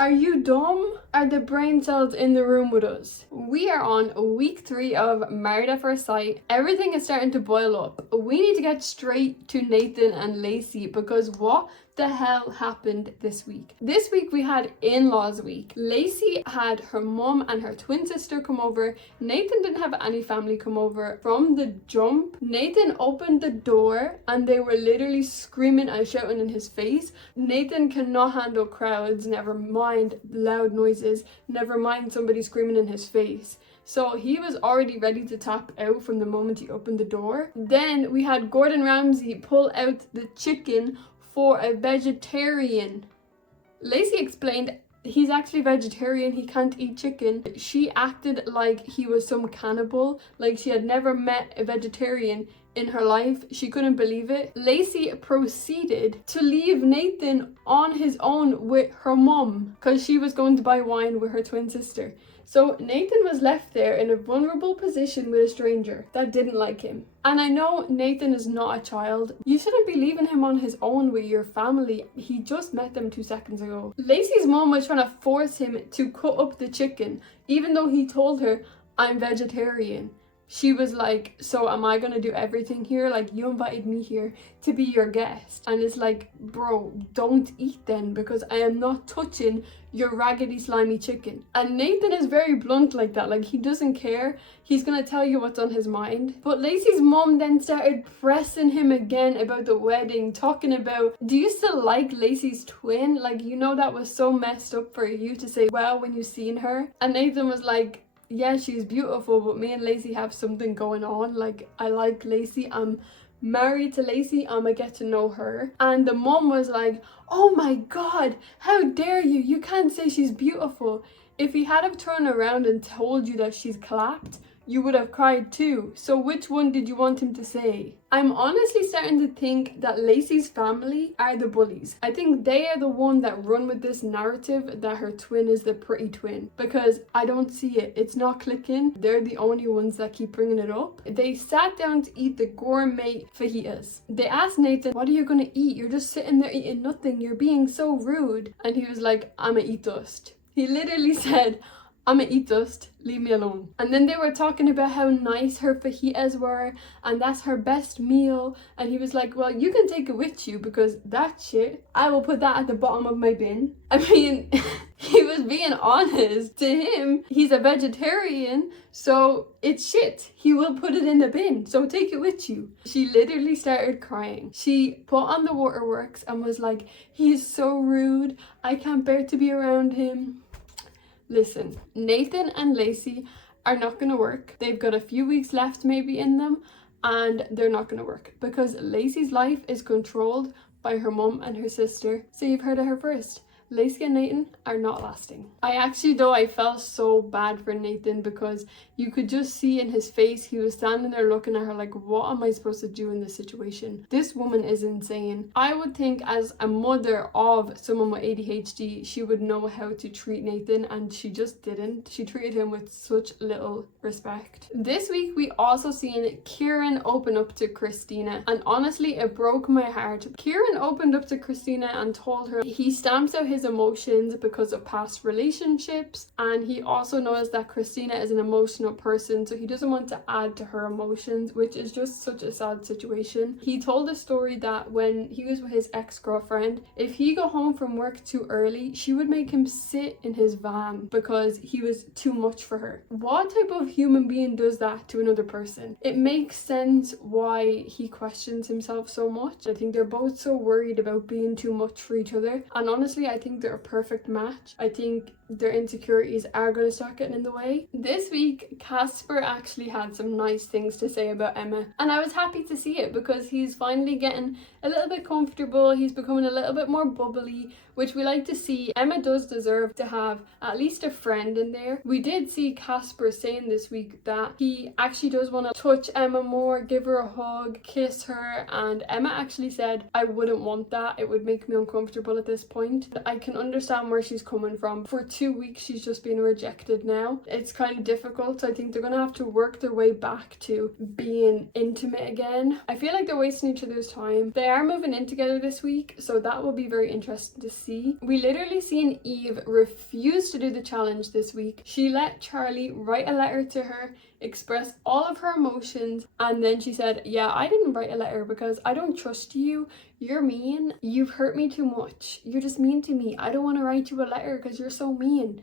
Are you dumb? Are the brain cells in the room with us? We are on week 3 of Married at First Sight. Everything is starting to boil up. We need to get straight to Nathan and Lacey because what the hell happened this week? This week we had in-laws week. Lacey had her mum and her twin sister come over. Nathan didn't have any family come over. From the jump, Nathan opened the door and they were literally screaming and shouting in his face. Nathan cannot handle crowds, never mind loud noises, never mind somebody screaming in his face. So he was already ready to tap out from the moment he opened the door. Then we had Gordon Ramsay pull out the chicken for a vegetarian. Lacey explained he's actually vegetarian, he can't eat chicken. She acted like he was some cannibal, like she had never met a vegetarian in her life. She couldn't believe it. Lacey proceeded to leave Nathan on his own with her mum because she was going to buy wine with her twin sister. So Nathan was left there in a vulnerable position with a stranger that didn't like him. And I know Nathan is not a child. You shouldn't be leaving him on his own with your family. He just met them 2 seconds ago. Lacey's mom was trying to force him to cut up the chicken, even though he told her, I'm vegetarian. She was like, so am I gonna do everything here? Like, you invited me here to be your guest. And it's like, bro, don't eat then because I am not touching your raggedy slimy chicken. And Nathan is very blunt like that. Like, he doesn't care. He's gonna tell you what's on his mind. But Lacey's mom then started pressing him again about the wedding, talking about, do you still like Lacey's twin? Like, you know, that was so messed up for you to say, well, when you seen her. And Nathan was like, yeah, she's beautiful, but me and Lacey have something going on. Like, I like Lacey, I'm married to Lacey, I'ma get to know her. And the mom was like, oh my god, how dare you, you can't say she's beautiful. If he had have turned around and told you that she's clapped, you would have cried too. So which one did you want him to say? I'm honestly starting to think that Lacey's family are the bullies. I think they are the one that run with this narrative that her twin is the pretty twin, because I don't see it. It's not clicking. They're the only ones that keep bringing it up. They sat down to eat the gourmet fajitas. They asked Nathan, what are you gonna eat? You're just sitting there eating nothing. You're being so rude. And he was like, I'ma eat dust. He literally said, I'ma eat dust, leave me alone. And then they were talking about how nice her fajitas were and that's her best meal. And he was like, well, you can take it with you because that shit, I will put that at the bottom of my bin. I mean, he was being honest. To him, he's a vegetarian, so it's shit. He will put it in the bin, so take it with you. She literally started crying. She put on the waterworks and was like, he's so rude. I can't bear to be around him. Listen, Nathan and Lacey are not going to work. They've got a few weeks left maybe in them, and they're not going to work because Lacey's life is controlled by her mum and her sister. So you've heard of her first. Lacey and Nathan are not lasting. I felt so bad for Nathan because you could just see in his face, he was standing there looking at her like, what am I supposed to do in this situation? This woman is insane. I would think as a mother of someone with ADHD, she would know how to treat Nathan, and she just didn't. She treated him with such little respect. This week, we also seen Kieran open up to Christina, and honestly, it broke my heart. Kieran opened up to Christina and told her he stamps out his emotions because of past relationships, and he also knows that Christina is an emotional person, so he doesn't want to add to her emotions, which is just such a sad situation. He told a story that when he was with his ex-girlfriend, if he got home from work too early, she would make him sit in his van because he was too much for her. What type of human being does that to another person? It makes sense why he questions himself so much. I think they're both so worried about being too much for each other, and honestly I think they're a perfect match. I think their insecurities are going to start getting in the way. This week, Casper actually had some nice things to say about Emma, and I was happy to see it because he's finally getting a little bit comfortable. He's becoming a little bit more bubbly, which we like to see. Emma does deserve to have at least a friend in there. We did see Casper saying this week that he actually does want to touch Emma more, give her a hug, kiss her, and Emma actually said, I wouldn't want that. It would make me uncomfortable at this point. I can understand where she's coming from. For 2 weeks she's just been rejected now. It's kind of difficult. I think they're gonna have to work their way back to being intimate again. I feel like they're wasting each other's time. They are moving in together this week, so that will be very interesting to see. We literally seen Eve refuse to do the challenge this week. She let Charlie write a letter to her, express all of her emotions, and then she said, yeah, I didn't write a letter because I don't trust you. You're mean. You've hurt me too much. You're just mean to me. I don't want to write you a letter because you're so mean.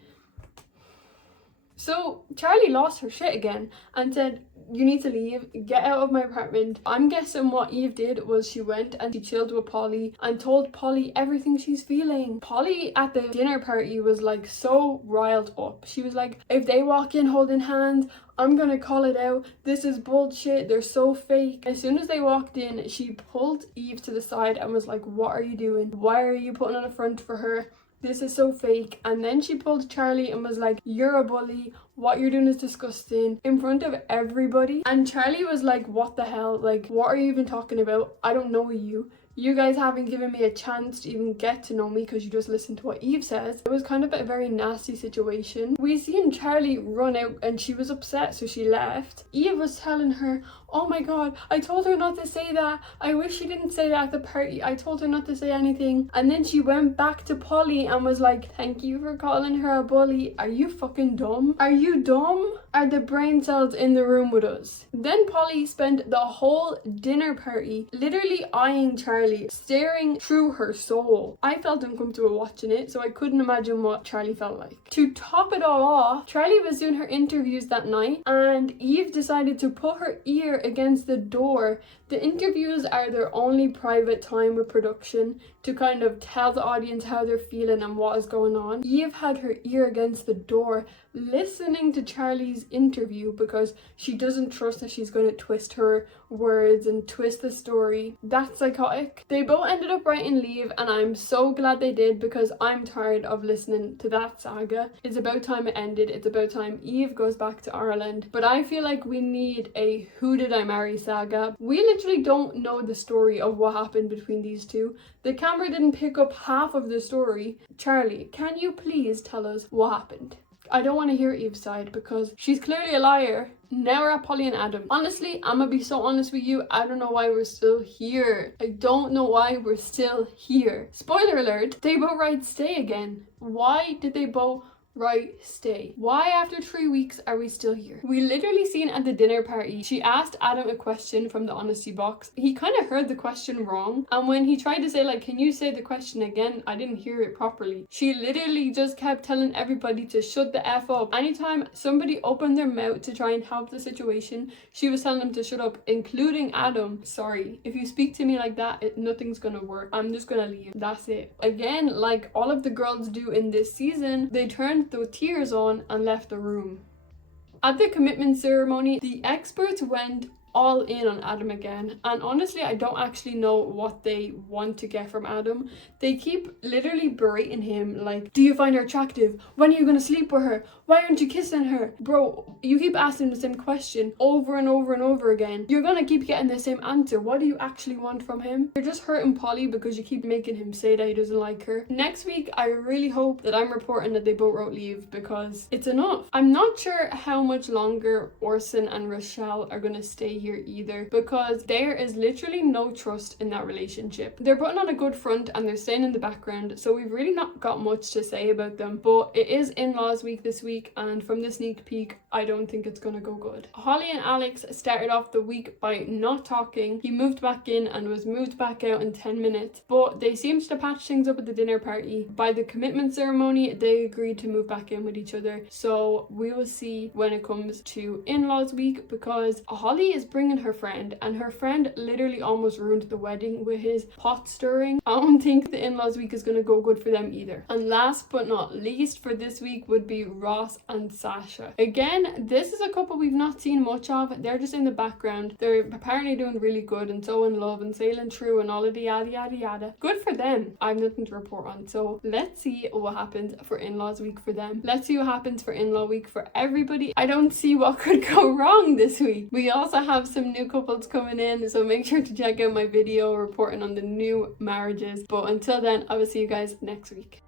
So Charlie lost her shit again and said, you need to leave, get out of my apartment. I'm guessing what Eve did was she went and she chilled with Polly and told Polly everything she's feeling. Polly at the dinner party was like so riled up. She was like, if they walk in holding hands, I'm gonna call it out. This is bullshit. They're so fake. As soon as they walked in, she pulled Eve to the side and was like, what are you doing? Why are you putting on a front for her? This is so fake. And then she pulled Charlie and was like, you're a bully. What you're doing is disgusting, in front of everybody. And Charlie was like, what the hell? Like, what are you even talking about? I don't know you. You guys haven't given me a chance to even get to know me because you just listened to what Eve says. It was kind of a very nasty situation. We seen Charlie run out and she was upset, so she left. Eve was telling her, oh my god, I told her not to say that. I wish she didn't say that at the party. I told her not to say anything. And then she went back to Polly and was like, thank you for calling her a bully. Are you fucking dumb? Are you dumb? Are the brain cells in the room with us? Then Polly spent the whole dinner party literally eyeing Charlie, staring through her soul. I felt uncomfortable watching it, so I couldn't imagine what Charlie felt like. To top it all off, Charlie was doing her interviews that night and Eve decided to put her ear against the door. The interviews are their only private time with production to kind of tell the audience how they're feeling and what is going on. Eve had her ear against the door listening to Charlie's interview because she doesn't trust that she's going to twist her words and twist the story. That's psychotic. They both ended up writing leave and I'm so glad they did because I'm tired of listening to that saga. It's about time it ended. It's about time Eve goes back to Ireland. But I feel like we need a who did I marry saga. We literally don't know the story of what happened between these two. The camera didn't pick up half of the story. Charlie, can you please tell us what happened? I don't want to hear Eve's side because she's clearly a liar. Now we're at Polly and Adam. Honestly, I'm gonna be so honest with you, I don't know why we're still here. I don't know why we're still here. Spoiler alert, they both write stay again. Why did they both right, stay? Why after 3 weeks are we still here? We literally seen at the dinner party, she asked Adam a question from the honesty box. He kind of heard the question wrong, and when he tried to say like, can you say the question again? I didn't hear it properly. She literally just kept telling everybody to shut the F up. Anytime somebody opened their mouth to try and help the situation, she was telling them to shut up, including Adam. Sorry, if you speak to me like that, nothing's gonna work. I'm just gonna leave. That's it. Again, like all of the girls do in this season, they turned the tears on and left the room. At the commitment ceremony, the experts went all in on Adam again, and honestly I don't actually know what they want to get from Adam. They keep literally berating him like, do you find her attractive? When are you gonna sleep with her? Why aren't you kissing her? Bro, you keep asking the same question over and over and over again. You're gonna keep getting the same answer. What do you actually want from him? You're just hurting Polly because you keep making him say that he doesn't like her. Next week I really hope that I'm reporting that they both wrote leave because it's enough. I'm not sure how much longer Orson and Rochelle are gonna stay here either because there is literally no trust in that relationship. They're putting on a good front and they're staying in the background, so we've really not got much to say about them. But it is in-laws week this week, and from the sneak peek I don't think it's gonna go good. Holly and Alex started off the week by not talking. He moved back in and was moved back out in 10 minutes, but they seemed to patch things up at the dinner party. By the commitment ceremony they agreed to move back in with each other, so we will see when it comes to in-laws week because Holly is bringing her friend, and her friend literally almost ruined the wedding with his pot stirring. I don't think the in-laws week is going to go good for them either. And last but not least for this week would be Ross and Sasha. Again, this is a couple we've not seen much of. They're just in the background. They're apparently doing really good and so in love and sailing through and all of the yada yada yada. Good for them. I have nothing to report on, so let's see what happens for in-laws week for them. Let's see what happens for in-law week for everybody. I don't see what could go wrong this week. We also have some new couples coming in, so make sure to check out my video reporting on the new marriages. But until then, I will see you guys next week.